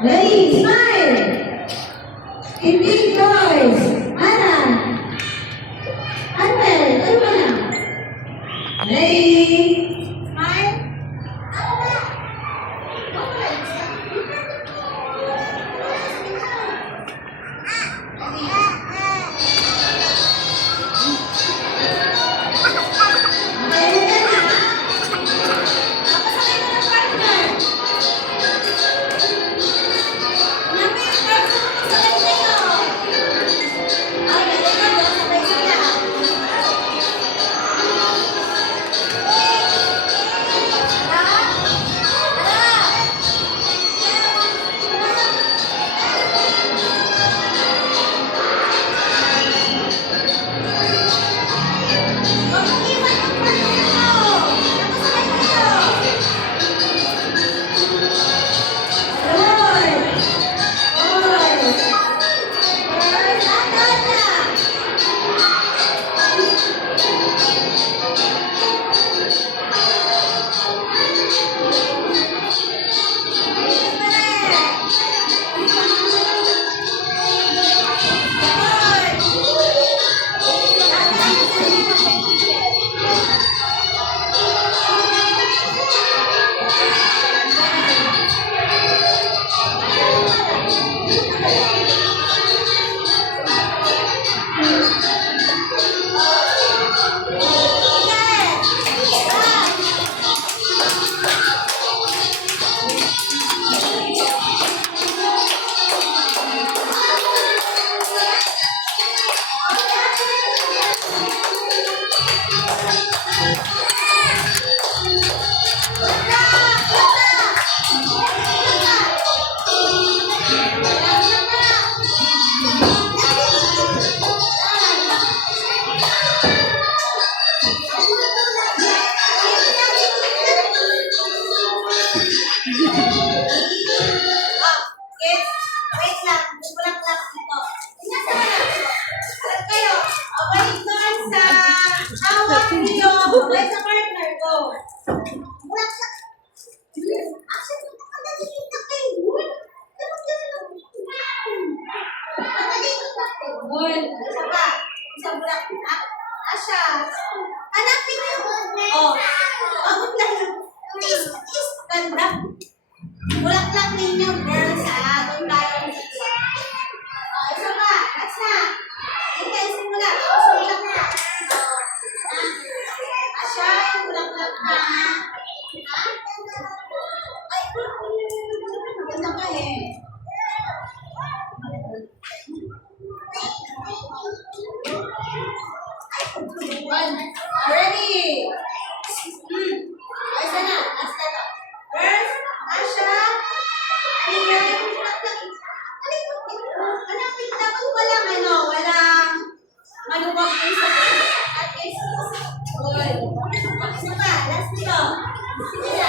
Ready, smile. Keeping voice. Ana. Anwel, kayo ba na? Ready, smile. Wait lang, bubulak-lak dito. Alam kayo, balik doon sa hawak niyo. Balik sa partner ko. Bulak-lak. Action, magkakadali kayo. Good. Isa pa. Isang bulak-lak. Asya. Hanapin niyo. Oh. Pagod lang yun. Ganda. Bulak-lak ninyo, girls, ha? Doon tayo. Isa pa. Last na. Hindi, simula. Bulak-lak. Asya, yung bulak-lak na. Ay, ganda ka eh. Ready? Ay, sana. Last na to. Girls, Asya, Nia, hanapin dapat walang manubog yung sa at least. Good. Isa pa, last nito. Sige na.